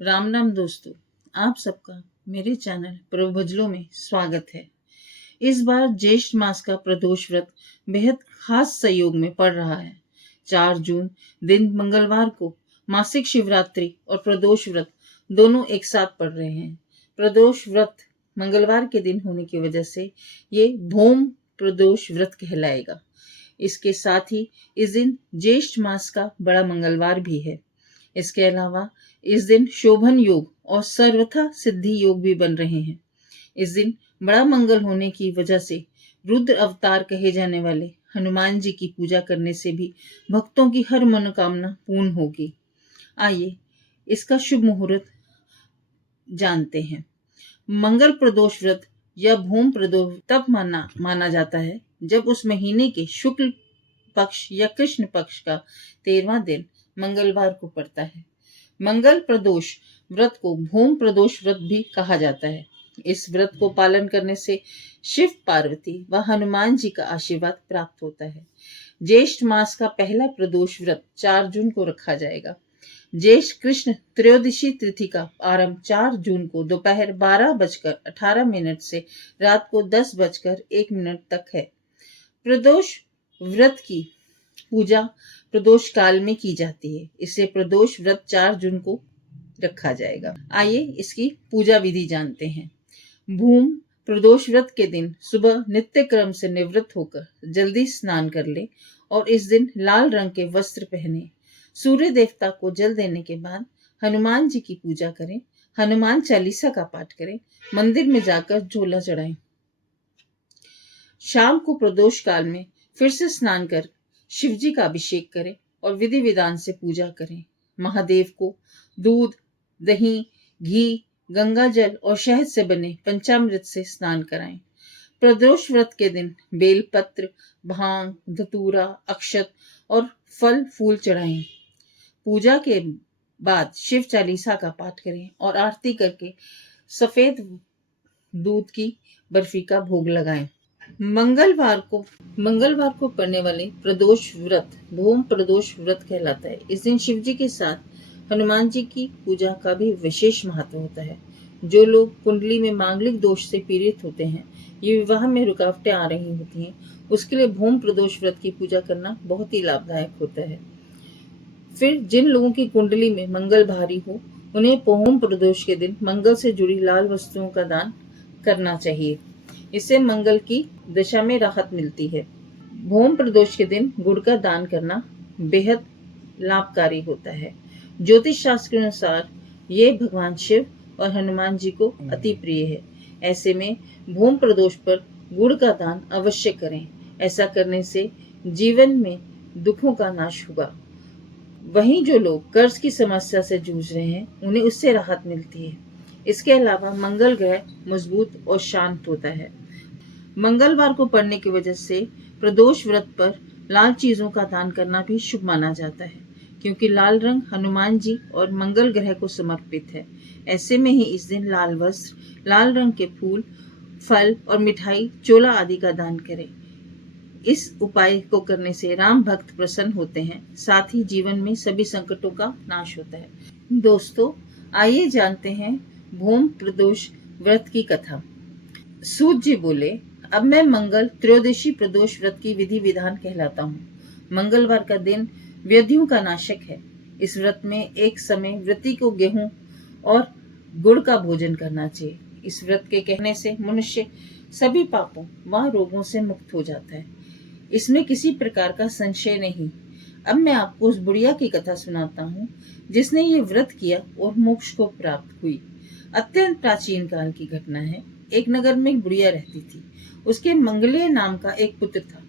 राम राम दोस्तों, आप सबका मेरे चैनल प्रभुभजलों में स्वागत है। इस बार ज्येष्ठ मास का प्रदोष व्रत बेहद खास संयोग में पड़ रहा है। 4 जून दिन मंगलवार को मासिक शिवरात्रि और प्रदोष व्रत दोनों एक साथ पड़ रहे हैं। प्रदोष व्रत मंगलवार के दिन होने की वजह से ये भौम प्रदोष व्रत कहलाएगा। इसके साथ ही इस दिन ज्येष्ठ मास का बड़ा मंगलवार भी है। इसके अलावा इस दिन शोभन योग और सर्वथा सिद्धि योग भी बन रहे हैं। इस दिन बड़ा मंगल होने की वजह से रुद्र अवतार कहे जाने वाले हनुमान जी की पूजा करने से भी भक्तों की हर मनोकामना पूर्ण होगी। आइए इसका शुभ मुहूर्त जानते हैं। मंगल प्रदोष व्रत या भूम प्रदोष तब माना जाता है जब उस महीने के शुक्ल पक्ष या कृष्ण पक्ष का 13वां दिन मंगलवार को पड़ता है। मंगल प्रदोष व्रत को भूम प्रदोष व्रत भी कहा जाता है। इस व्रत को पालन करने से शिव पार्वती व हनुमान जी का आशीर्वाद प्राप्त होता है। ज्येष्ठ मास का पहला प्रदोष व्रत 4 जून को रखा जाएगा। ज्येष्ठ कृष्ण त्रयोदशी तिथि का आरंभ 4 जून को दोपहर 12:18 से रात को 10:01 तक है। प्रदोष व्रत की पूजा प्रदोष काल में की जाती है। इसे प्रदोष व्रत 4 जून को रखा जाएगा। आइए इसकी पूजा विधि जानते हैं। भूम प्रदोष व्रत के दिन सुबह नित्य क्रम से निवृत्त होकर जल्दी स्नान कर ले और इस दिन लाल रंग के वस्त्र पहने। सूर्य देवता को जल देने के बाद हनुमान जी की पूजा करें। हनुमान चालीसा का पाठ करें। मंदिर में जाकर झोला चढ़ाएं। शाम को प्रदोष काल में फिर से स्नान कर शिव जी का अभिषेक करें और विधि विधान से पूजा करें। महादेव को दूध, दही, घी, गंगा जल और शहद से बने पंचामृत से स्नान कराएं। प्रदोष व्रत के दिन बेलपत्र, भांग, धतूरा, अक्षत और फल फूल चढ़ाएं। पूजा के बाद शिव चालीसा का पाठ करें और आरती करके सफेद दूध की बर्फी का भोग लगाएं। मंगलवार को पड़ने वाले प्रदोष व्रत भूम प्रदोष व्रत कहलाता है। इस दिन शिव जी के साथ हनुमान जी की पूजा का भी विशेष महत्व होता है। जो लोग कुंडली में मांगलिक दोष से पीड़ित होते हैं, ये विवाह में रुकावटें आ रही होती हैं, उसके लिए भूम प्रदोष व्रत की पूजा करना बहुत ही लाभदायक होता है। फिर जिन लोगों की कुंडली में मंगल भारी हो, उन्हें भूम प्रदोष के दिन मंगल से जुड़ी लाल वस्तुओं का दान करना चाहिए। इससे मंगल की दशा में राहत मिलती है। भूम प्रदोष के दिन गुड़ का दान करना बेहद लाभकारी होता है। ज्योतिष शास्त्र के अनुसार ये भगवान शिव और हनुमान जी को अति प्रिय है। ऐसे में भूम प्रदोष पर गुड़ का दान अवश्य करें। ऐसा करने से जीवन में दुखों का नाश होगा। वहीं जो लोग कर्ज की समस्या से जूझ रहे हैं, उन्हें उससे राहत मिलती है। इसके अलावा मंगल ग्रह मजबूत और शांत होता है। मंगलवार को पड़ने की वजह से प्रदोष व्रत पर लाल चीजों का दान करना भी शुभ माना जाता है, क्योंकि लाल रंग हनुमान जी और मंगल ग्रह को समर्पित है। ऐसे में ही इस दिन लाल वस्त्र, लाल रंग के फूल, फल और मिठाई, चोला आदि का दान करें। इस उपाय को करने से राम भक्त प्रसन्न होते हैं, साथ ही जीवन में सभी संकटों का नाश होता है। दोस्तों, आइए जानते हैं भूम प्रदोष व्रत की कथा। सूत जी बोले, अब मैं मंगल त्रयोदशी प्रदोष व्रत की विधि विधान कहलाता हूँ। मंगलवार का दिन व्याधियों का नाशक है। इस व्रत में एक समय व्रती को गेहूं और गुड़ का भोजन करना चाहिए। इस व्रत के कहने से मनुष्य सभी पापों व रोगों से मुक्त हो जाता है। इसमें किसी प्रकार का संशय नहीं। अब मैं आपको उस बुढ़िया की कथा सुनाता हूँ जिसने ये व्रत किया और मोक्ष को प्राप्त हुई। अत्यंत प्राचीन काल की घटना है। एक नगर में एक बुढ़िया रहती थी। उसके मंगलेय नाम का एक पुत्र था।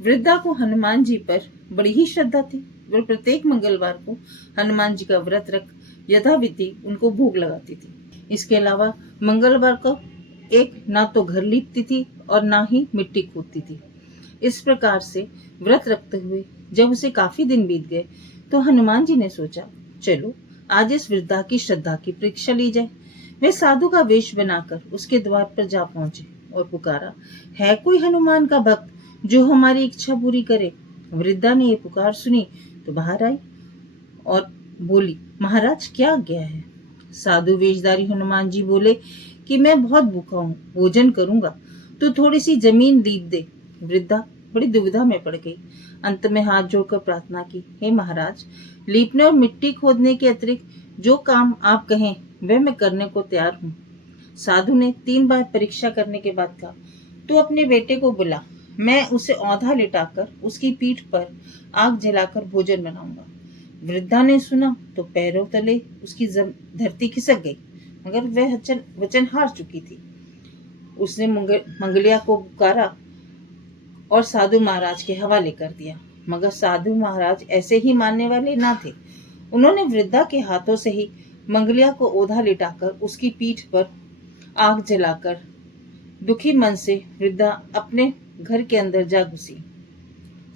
वृद्धा को हनुमान जी पर बड़ी ही श्रद्धा थी। वह प्रत्येक मंगलवार को हनुमान जी का व्रत रख यथाविधि उनको भोग लगाती थी। इसके अलावा मंगलवार को एक ना तो घर लीपती थी और ना ही मिट्टी खोदती थी। इस प्रकार से व्रत रखते हुए जब उसे काफी दिन बीत गए, तो हनुमान जी ने सोचा, चलो आज इस वृद्धा की श्रद्धा की परीक्षा ली जाए। वे साधु का वेश बनाकर उसके द्वार पर जा पहुंचे और पुकारा, है कोई हनुमान का भक्त जो हमारी इच्छा पूरी करे। वृद्धा ने ये पुकार सुनी तो बाहर आई और बोली, महाराज क्या आज्ञा है। साधु वेशधारी हनुमान जी बोले कि मैं बहुत भूखा हूँ, भोजन करूंगा तो थोड़ी सी जमीन लीप दे। वृद्धा बड़ी दुविधा में पड़ गई। अंत में हाथ जोड़कर प्रार्थना की, हे महाराज, लीपने और मिट्टी खोदने के अतिरिक्त जो काम आप कहें वह मैं करने को तैयार हूँ। साधु ने 3 बार परीक्षा करने के बाद कहा, तू अपने बेटे को बुला, मैं उसे औंधा लिटाकर उसकी पीठ पर आग जलाकर भोजन बनाऊंगा। वृद्धा ने सुना तो पैरों तले उसकी धरती खिसक गई, मगर वह वचन हार चुकी थी। उसने मंगलिया को पुकारा और साधु महाराज के हवाले कर दिया, मगर साधु महाराज ऐसे ही मानने वाले ना थे। उन्होंने वृद्धा के हाथों से ही मंगलिया को ओढ़ा लिटाकर उसकी पीठ पर आग जलाकर दुखी मन से वृद्धा अपने घर के अंदर जा घुसी।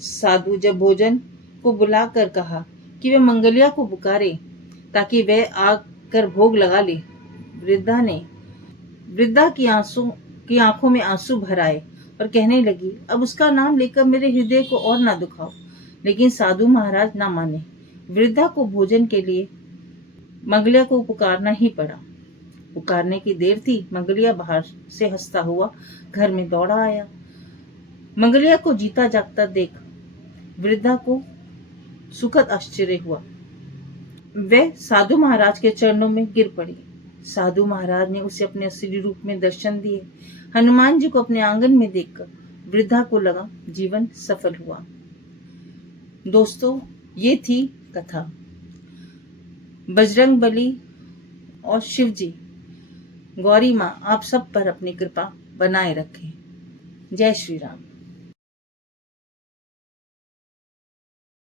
साधु जब भोजन को बुलाकर कहा कि वह मंगलिया को पुकारे ताकि वह आग कर भोग लगा ले, वृद्धा की आंखों में आंसू भर आए और कहने लगी, अब उसका नाम लेकर मेरे हृदय को और ना दुखाओ। लेकिन साधु महाराज ना माने। वृद्धा को भोजन के लिए मंगलिया को पुकारना ही पड़ा। पुकारने की देर थी, मंगलिया बाहर से हंसता हुआ घर में दौड़ा आया। मंगलिया को जीता जागता देख वृद्धा को सुखद आश्चर्य हुआ। वह साधु महाराज के चरणों में गिर पड़ी। साधु महाराज ने उसे अपने असली रूप में दर्शन दिए। हनुमान जी को अपने आंगन में देखकर वृद्धा को लगा जीवन सफल हुआ। दोस्तों, ये थी कथा। बजरंग बली और शिव जी, गौरी माँ आप सब पर अपनी कृपा बनाए रखें। जय श्री राम।